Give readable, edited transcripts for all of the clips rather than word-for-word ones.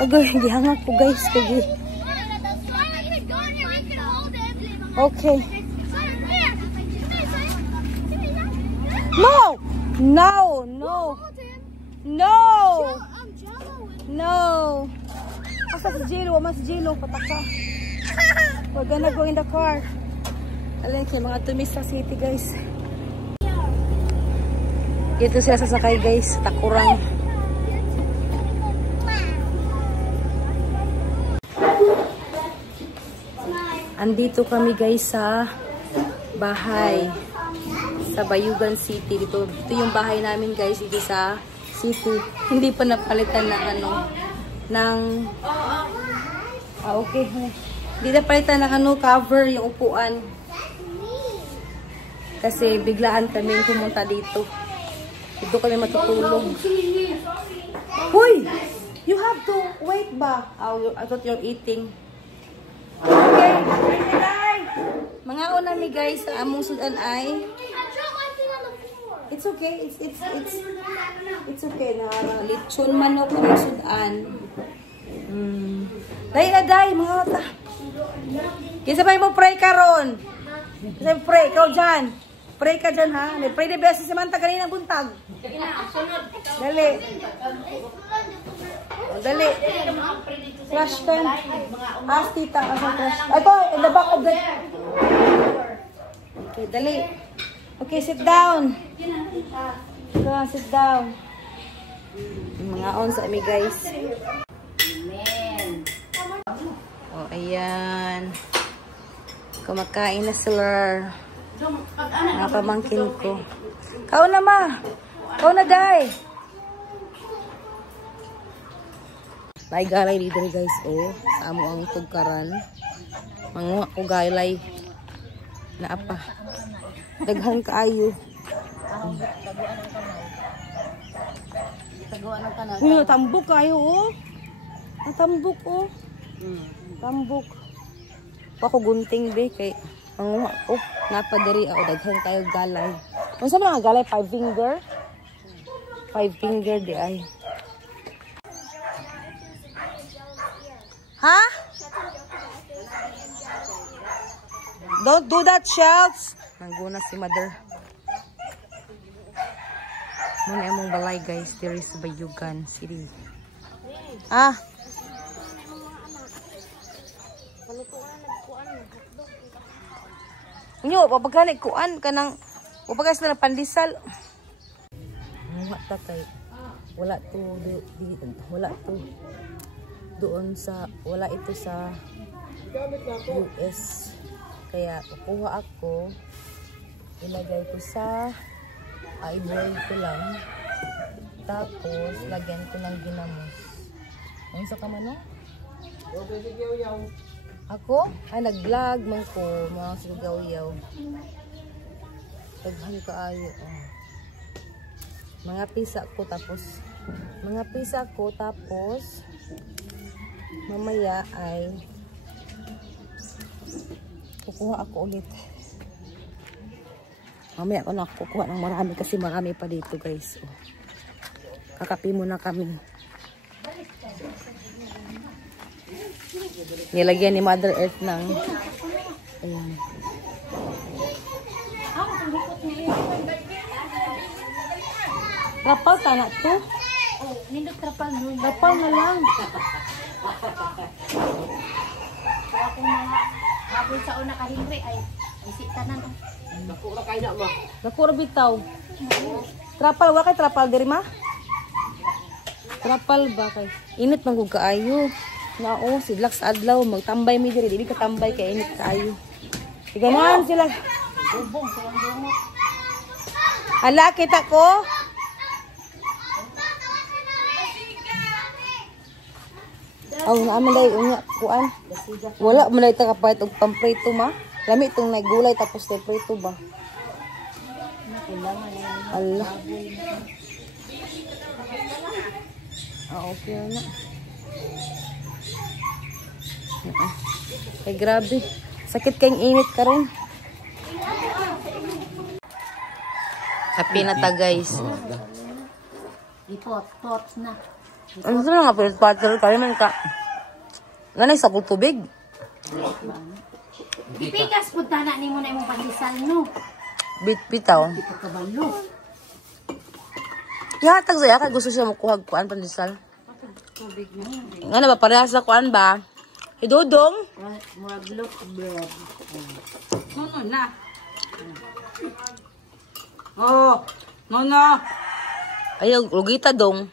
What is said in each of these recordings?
Agay, gihangak ko guys. Kagi. Okay. No! No! No! No! No! Asa si Jelo? Mas Jelo. Pataka. We're gonna go in the car. Alin kayo mga tumis sa city guys. Ito sila sasakay guys. Takurang. Andito kami guys sa bahay sa Bayugan City. Dito yung bahay namin guys, dito sa city. Hindi pa napalitan ng ano ng okay. Hindi napalitan ng ano cover yung upuan. Kasi biglaan kami pumunta dito. Dito kami matutulog. Hoy! You have to wait ba? Oh, I thought you're eating. Okay. Mga una mi guys sa among sudan ay it's okay. It's okay na lechon manok ang sudan. Dai mga ta. Kinsa ba mo pray karon? Kinsa pray ikaw diyan? Pray ka diyan ha. Pray de besi Samantha kanina buntag. Dali. Dali. Flash pen. Ask tita kasi flash. Ay po, in the back of the... Okay, dali. Okay, sit down. Go, sit down. Mga on sa ami guys. Amen. Oh, ayan. Kumakain na sila. Mga pamangkin ko. Kau na ma. Kau na day. Galay dito guys, oh. Sa amo ang tugkaran. Manguha ko galay. Na apa. Daghan kaayo. Uy, tambok kayo, oh. Ang tambok, oh. Tambok. Ako gunting, be. Kay manguha ko. Napadari ako. Daghan kayo galay. Ano sa mga galay? 5 finger? 5 finger, di ay. Huh? Don't do that, Shells. Nangguna si mother. Muna yung mong balay, guys. There is Bayugan City. Ah. Nyo, papagkanik kuan ka ng papagkas na ng pandesal. Wala tatay. Wala to. Wala to. Doon sa, wala ito sa US. Kaya kukuha ako, ilagay ko sa i-boil ko lang. Tapos, lagyan ko ng ginamos. Ano sa kamano? Ako? Ay, nag-vlog man ko, mga sigaw-yaw. Taghan kaayo. Oh. Mga pisa ko, tapos, mamaya ay kukuha ako ulit. Mamaya ako na kukuha ng marami kasi marami pa dito guys. Oh. Kakapi muna kami. Nilagyan ni Mother Earth ng ayan. Trapal tana to? Oh, nindot trapal mo. Trapal na lang. Kaya kung mga habol sa una kahingri ay isita na. Nakura kayo na ma. Nakura bitaw. Trapal, wala kay trapal diri ma? Trapal ba kay? Init man kung kaayo. Nao, si Black sa adlaw, magtambay mi diri. Dili ka tambay kay init kaayo. Tiganan sila. Bubong silang bungot. Ala, kita ko. Oh, naaman dahil unya, kuan. Wala, malay ta kapait og pamprito ma. Lami itong nagulay tapos na prito ba? Allah. Ah, okay na. Ay, grabe. Sakit kayong init ka rin. Happy na ta, guys. Ipot, pot na. Ano sa mga peanut butter? Kaya man ka. Nanay sa kong tubig. Ipikas po tana ni mo na imong pandesal, no? Bitaw. Pagkabalo. Ihatag siya. Kaya gusto siya makuhag kuan pandesal. Nga na ba? Parehas na kuan ba? Idudong? Murag loaf bread. Nono na. Oh, nono. Ayaw, lugita dong.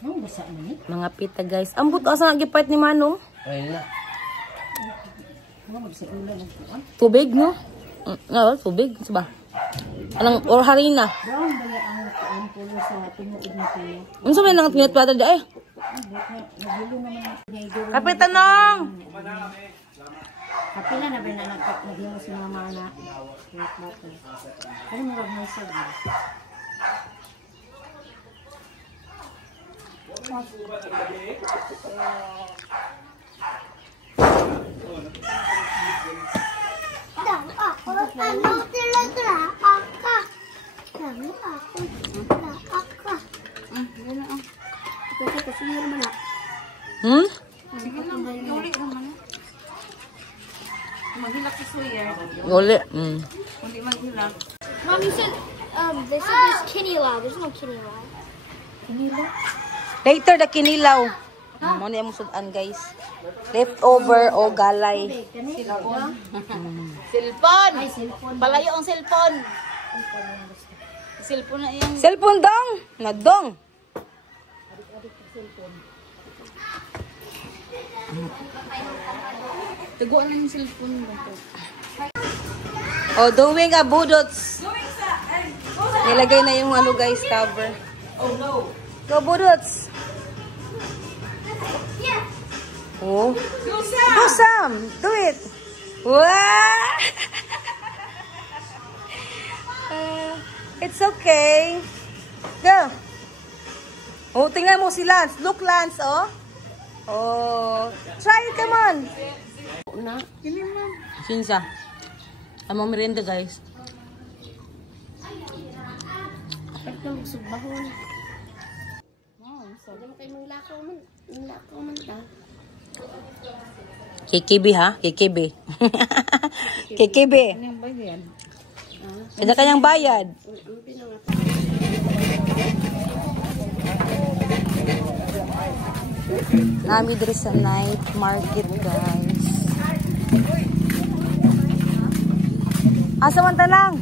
Ano basa man eh? Mga pita guys. Ambot asa nagipait ni Manong? Ayun na. Ano magsiulan ng kuan? Tubig, no? Nga, tubig. Diba? Anong, or harina? Brown ba ang kuan pulo sa tinuod na tiyo? Ano sa may nang peanut butter da eh? Nagulo naman niya idoro. Kapitanong! Kapila na ba na naging si mama na wait natin. Ano murag may sabi? Hmm? Maghilak si Sawyer. Uli. Hindi maghilak. Mom, you said they said there's kinilaw. There's no kinilaw. Later, the kinilaw. Mo na yung sudan guys. Leftover o galay. Cellphone! Palayo ang cellphone. Cellphone na yung... Cellphone dong! Nadong! Tuguan na yung cellphone. Oh, doing a budots. Nilagay na yung ano guys, cover. Oh no! Go budots! Oh. Go Sam! Do it! Wow! It's okay. Go! Oh, tingnan mo si Lance. Look, Lance, oh. Oh. Try it, come on. Sinsa. Amang merienda, guys. Pagkang sugbahon. Wow, so damo kay mong lakaw man ta. KKB, ha? KKB. KKB. Ano yung bayan? Kanya kanyang bayad. Nami diri sa night market, guys. Asa man ta lang?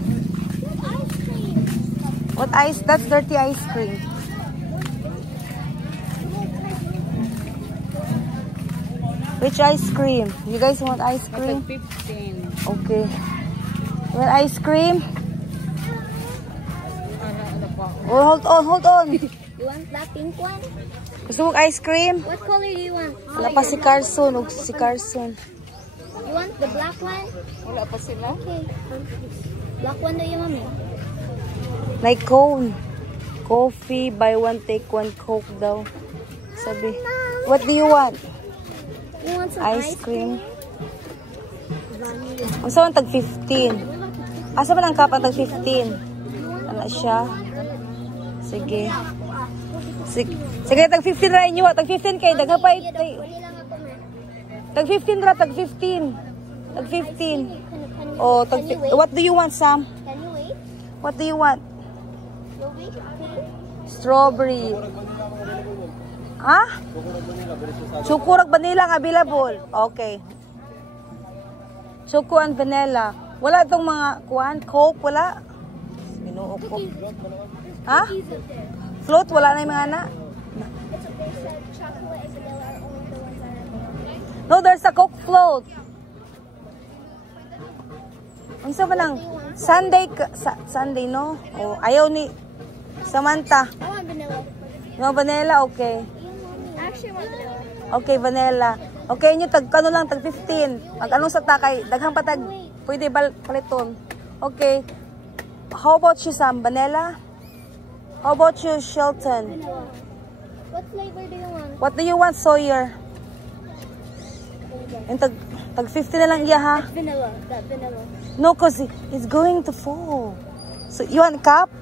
What ice? That's dirty ice cream. Which ice cream? You guys want ice cream? 15. Okay. You want ice cream? Oh, hold on, hold on. You want that pink one? Gusto mo ice cream? What color do you want? Wala pa si Carson. O si Carson. You want the black one? Wala pa sila. Okay. Black one do you, mommy? Like cone. Coffee, buy one, take one Coke daw. Sabi. What do you want? You want some Ice cream. Vanilla. Ang saan tag 15? Asa ba lang kapang tag 15? Ano siya? Sige. Sige, tag 15 rin nyo. Tag 15 kayo. Daghapay. Tag 15 ra, tag 15. Tag 15. Oh, tag, what do you want, Sam? Can you wait? What do you want? You'll wait? Strawberry. Ha? Sukurag vanilla ang available. Okay. Suku and vanilla. Wala itong mga kuan, Coke, wala. Binuo ko. Ha? Float, wala na yung mga anak. It's okay. So chocolate and vanilla are only the ones that are... No, there's a Coke float. Ang sa lang? Sunday, Sunday, no? Oh, ayaw ni Samantha. I want vanilla. No, vanilla, okay. I actually want vanilla. Okay, vanilla. Okay, nyo, tag, ano lang, tag 15. Mag anong sa takay, daghang patag, pwede paliton. Okay. How about you, Sam? Vanilla? How about you, Shelton? Vanilla. What flavor do you want? What do you want, Sawyer? And tag 50 na lang iya, ha? Vanilla. That vanilla. No, cause it's going to fall. So, you want cup?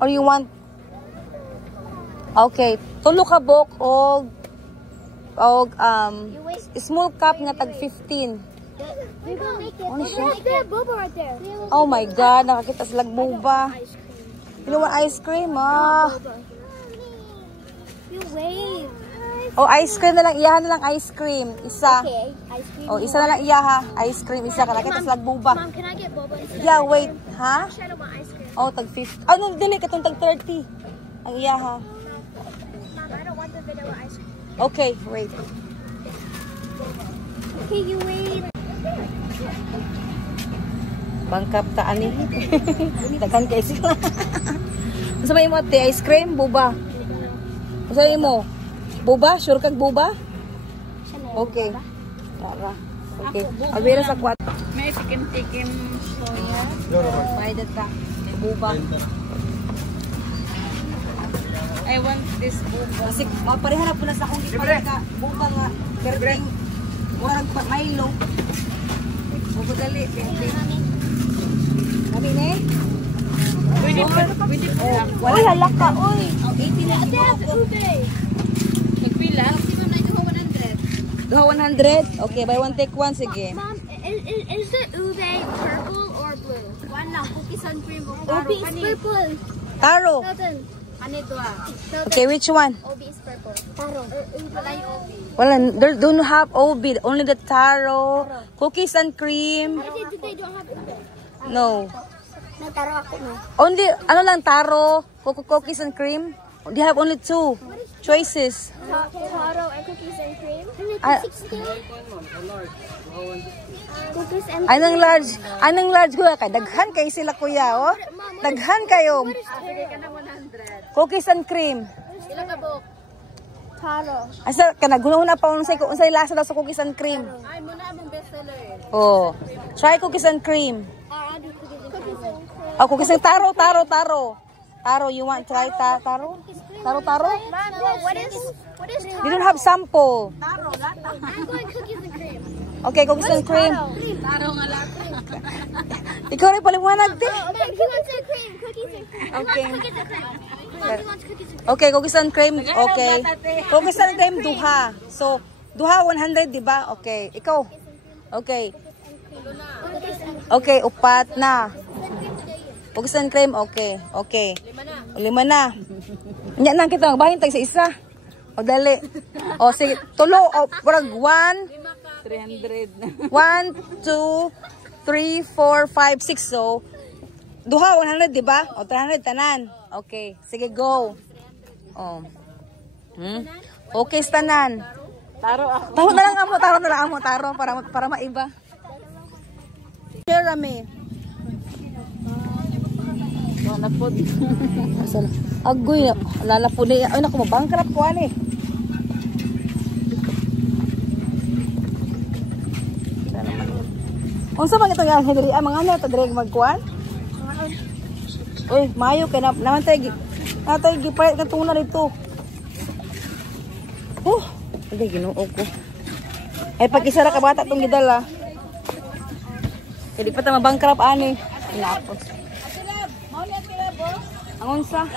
Or you want... Okay. Tulo ka bok og You wait. small cup nga tag 15. We will make it. Ano siya? There's boba right there. Oh my God, nakakita sila boba. You know what, ice cream, ah. You wait. Oh, ice cream na lang, iyahan na lang ice cream. Isa. Okay, ice cream. Oh, isa na lang iyaha. Ice cream, isa ka. Nakita sila boba. Mom, can I get boba instead? Yeah, wait. Ha? I don't want ice cream. Oh, tag 50. Ano, dili, katong tag 30. Ang iyaha. Mom, I don't want the vanilla ice cream. Okay, wait. Okay, you wait. Bangkap ta ani. Daghan kay sila. Unsa may mo ate ice cream boba? Unsa mo? Boba, sure kag boba? Okay. Tara. Okay. Awira sa kwat. May chicken soya. Bayad ka. Boba. I want this boba. Kasi mapareha po na sa akong ipala ka. Boba nga. Kerding. Warag pa Milo. Boba dali. Kami ne? Pwede pa lang. Uy, halak ka. Uy. 18 na ito. Nagpila? Duha 100? Okay, buy one take one. Sige. Mom, is the ube purple or blue? One lang, cookies and cream. Ube is purple. Taro. Dalton. Ano ito ah? Okay, which one? Ube is purple. Taro. Wala yung obi. Wala, they don't have OB. Only the taro. Cookies and cream. They don't have ube. No. Nagtaro ako no. Only, ano lang, taro, cookies and cream. They have only two choices. Taro and cookies and cream. Ah. 16. Cookies and Anong large kuya kay? Daghan kay sila kuya, oh. Daghan kayo. Bigay ka ng 100. Cookies and cream. Ilang ka buk? taro. Asa ka nagunahuna pa unsay lasa daw sa cookies and cream. Ay, muna among bestseller eh. Oh. Try cookies and cream. I do cookies and cream. Oh, cookies and taro. Taro, you want try taro? Taro? Mom, what is They don't have sample. I'm going cookies and cream. Okay, cookies and cream. Taro nga lang. Ikaw rin paliwanag din. Okay, he wants a cream. Cookies and cream. Okay. Cookies and cream. Mom, he wants cookies and cream. Okay, cookies and cream. Okay. Cookies and cream, duha. So, duha 100, di ba? Okay. Ikaw. Okay. Okay, upat na. Cookies and cream, okay. Okay. Lima na. Nya na kita, magbahin tayo sa isa. O, dali. O, sige. Tulo. O, parang 300. 1, 2, 3, 4, 5, 6. So, duha 100, di ba? O, 300 tanan. Okay. Sige, go. O. Okay, tanan. Taro ako. Taro na lang amo, para maiba. Share rami. Wala po. Asala. Agoy na. Lala po na. Ay, naku, mabangkrap ko, ani. Unsa man itong yan, Henry? Mga ano, ito direct magkuhan? Uy, mayo kay naman tayo gipayat na tuna rito. Hindi, ginoo ko. Ay, pag isara ka bata itong gidala. Hindi pa ito mabangkrap, ani. Pinapos. Ang unsa?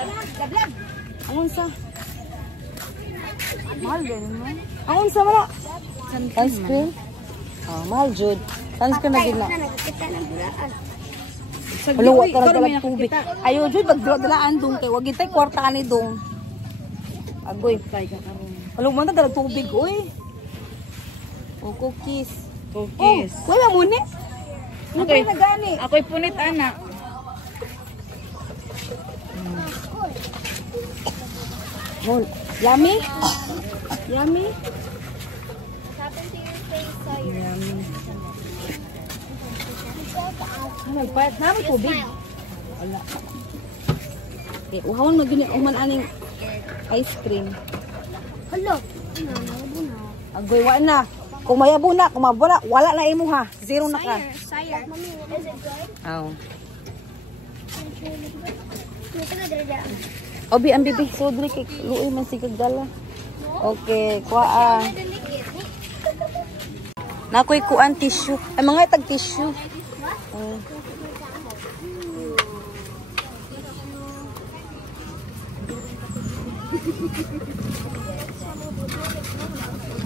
Mahal din mo. Ang unsa wala? Sunscreen? Mahal jud. Sunscreen na gid na. Haluwa ka na tubig. Ayo jud pagdalaan dong kay wag gitay kwarta ani dong. Agoy. Haluwa man ta tubig oy. O cookies. Cookies. Wala mo ni. Okay. Ako'y punit, anak. Yummy? Yummy? Happened to your face, Sawyer. Nagpayat namin tubig. Wala. Okay, uhawan mo gini uman aning ice cream. Hello. Agoy wa na. Kung mayabo na, kung mabula, wala na imo ha. Zero na ka. Sawyer. Mommy, is it good? Aw. Ito na dala. Obi ang bibi so dili kay luoy man si kagdala. Okay, kuha. Nakoy kuan tissue. Ay mga tag tissue.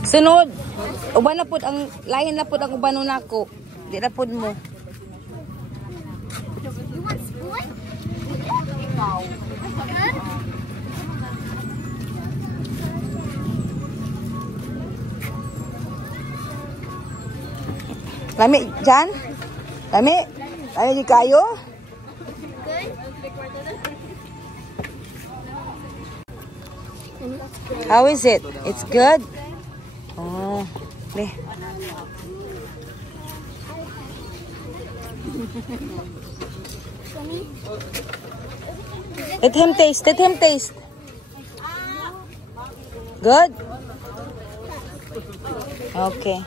Sunod. Uban na pud ang lain na pud ang uban nako. Di na pud mo. You want split? Ikaw. Lami Jan? Lami? Lami di kayo? How is it? It's good? Oh, deh. Let him taste. Let him taste. Good? Okay.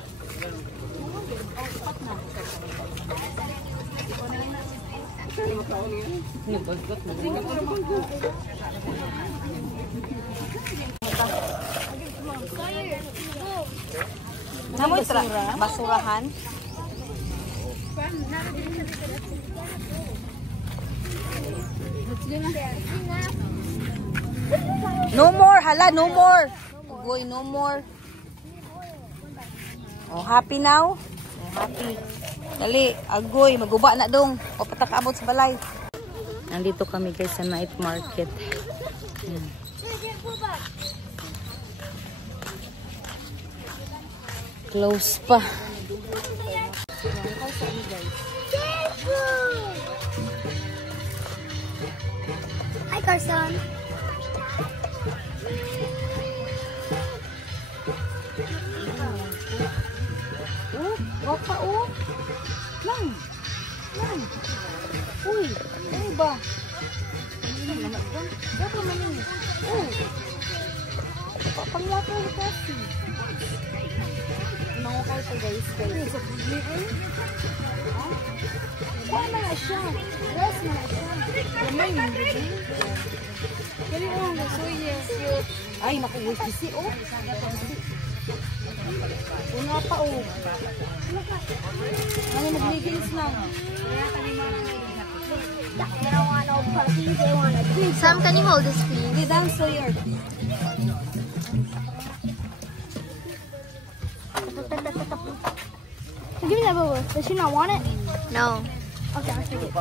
Namoy basurahan. No more, hala, no more. Agoy, no more. Oh, happy now? Oh, happy. Dali, agoy, maguba na dong. O patakabot sa balay. Nandito kami guys sa night market. Close pa. Hi, Carson. Baka oh. Lang. Lang. Uy, ano ba? Baka man yun. Oh. Panglata yung kasi. Mangukay pa guys. Sa pagbiin. Kuha na nga siya. Rest na nga siya. Lamay yung baby. Kali oh, nagsuya. Ay, naku, kisi oh. Una pa oh. Ano nagligilis lang. They don't want no puppy. They want a dude. Sam, can you hold this, please? Di down Sawyer. Give me that bubble. Does she not want it? No. Okay, I'll take it.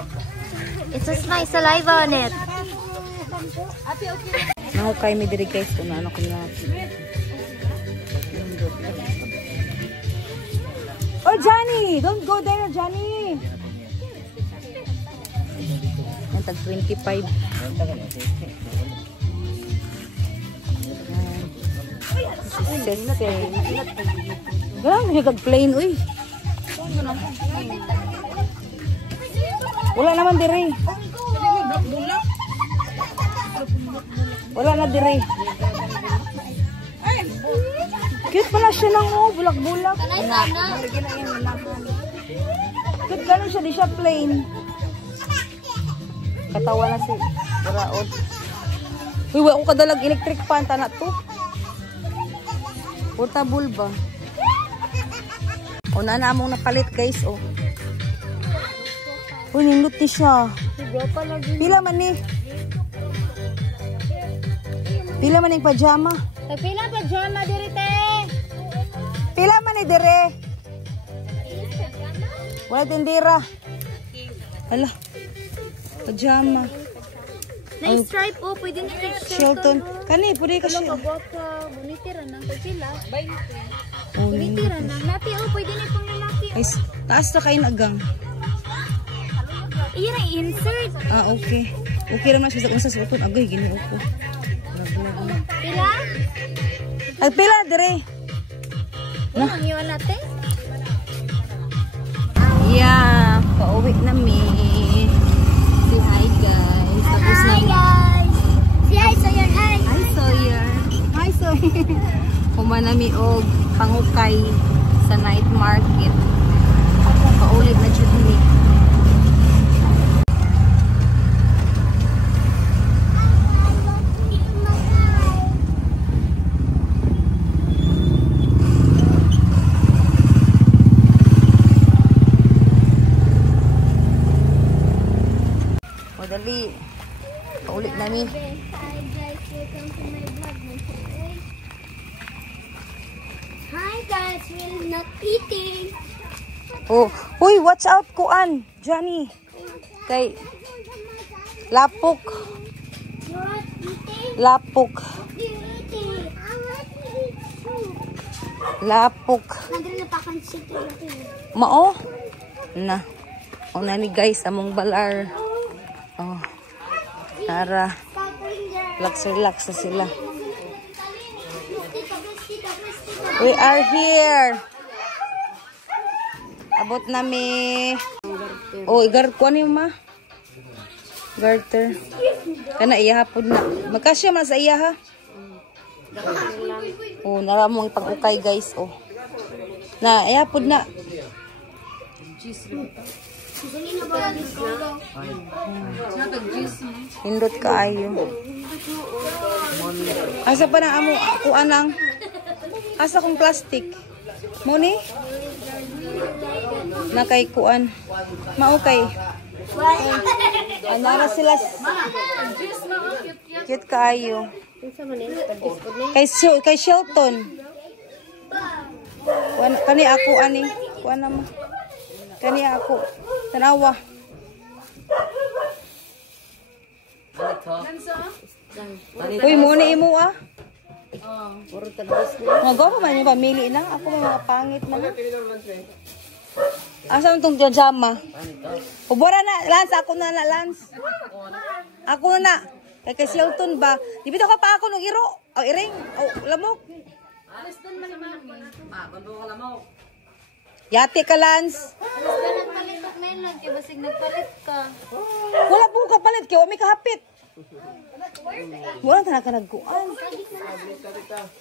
It says my saliva on it. Nahukay mi diri guys kung ano ko na. Oh, Johnny! Don't go there, Johnny! Yan, tag 25. Sese. Ganang yung kag-plain, uy. Wala naman dire. Wala na dire. Cute pala siya ng oh, bulak-bulak. Cute gano'n siya, di siya plain. Katawa na si Raod. Uy, wala ko kadalag electric fan, tana to. Portable ba? O, na among napalit guys, oh. Uy, nindot ni siya. Pila man ni? Pila man yung pajama? Pila pajama diri te. Pila man ni dire? Wala tindira. Hala. Pajama. Na stripe oh, pwede ni Shelton. Kani, pwede ka siya. Bunitira nang pila. 20. Oh, Bunitira nang nati oh, pwede ni pang lalaki. ay, taas na kayo nagang. Ira insert. Ah, okay. Okay naman siya sa suot. Agay, ginoo ko. Pila? Ay, pila, dire. Ang iwan natin. Yeah, pauwi namin. Say hi, guys. Tapos na. Hi, guys. Say hi, Sawyer. Hi. Hi, Sawyer. Hi, Sawyer. Kumanami og pangukay sa night market. Paulit na dyan ni. Dali. Paulit na Mami. Hi guys, welcome to my vlog. Hi guys, we're not eating. Oh, huy, watch out kuan, Johnny. Kay lapok, Not eating? lapok, What do you eating? I want to eat too. lapok. Nandun na pa kang city natin. Mao? Na. O na ni guys, among balar. Oh. Tara. Relax na sila. We are here. Abot na mi. Oh, igar ko ni ma. Garter. Kana iya hapon na. Magkasya man sa iya ha. Oh, nara mo ipag-ukay guys. Oh. Na, iya hapon na. Hindot kaayo. Asa pa na amo ako anang? Asa kong plastic? Mo ni? Na kay kuan. Mao kay. Anara sila. Cute kaayo. Kay Shelton. Kani ako ani. Kuan na mo. Kani ako. Tanawa. Uy, muna imo ah. Nagawa man yung pamili na. Ako may mga pangit man. Asa mo itong pajama? Ubora na. Lance, ako na na, Lance. Ako na. Kay Shelton ba? Di bitaw ka pa ako ng iro. O, iring. O, lamok. Yate ka, Lance. Nagpalit ako ngayon lang, kaya basig nagpalit ka. Wala po kapalit. Kaya may kahapit. Wala ka na ka nagkuan.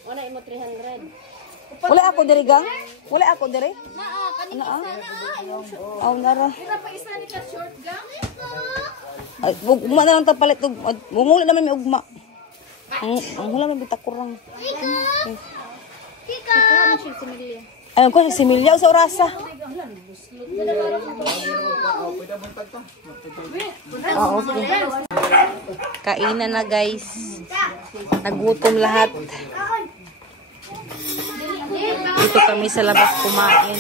Wala mo 300. Wala ako diri gang? Wala ako diri? Naa, kanina sana. Aw nara. Pa isa ni ka short gang. Ay, ugma na lang ta palit ug wala naman may ugma. Ang hula man bitakurang. Kika! Ayun ko si Milya sa orasa. Okay. Kainan na guys. Nagutom lahat. Dito kami sa labas kumain.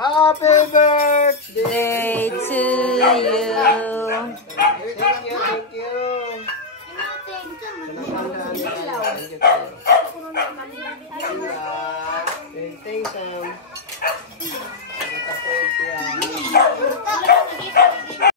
Happy birthday To you. Thank you. Thank you.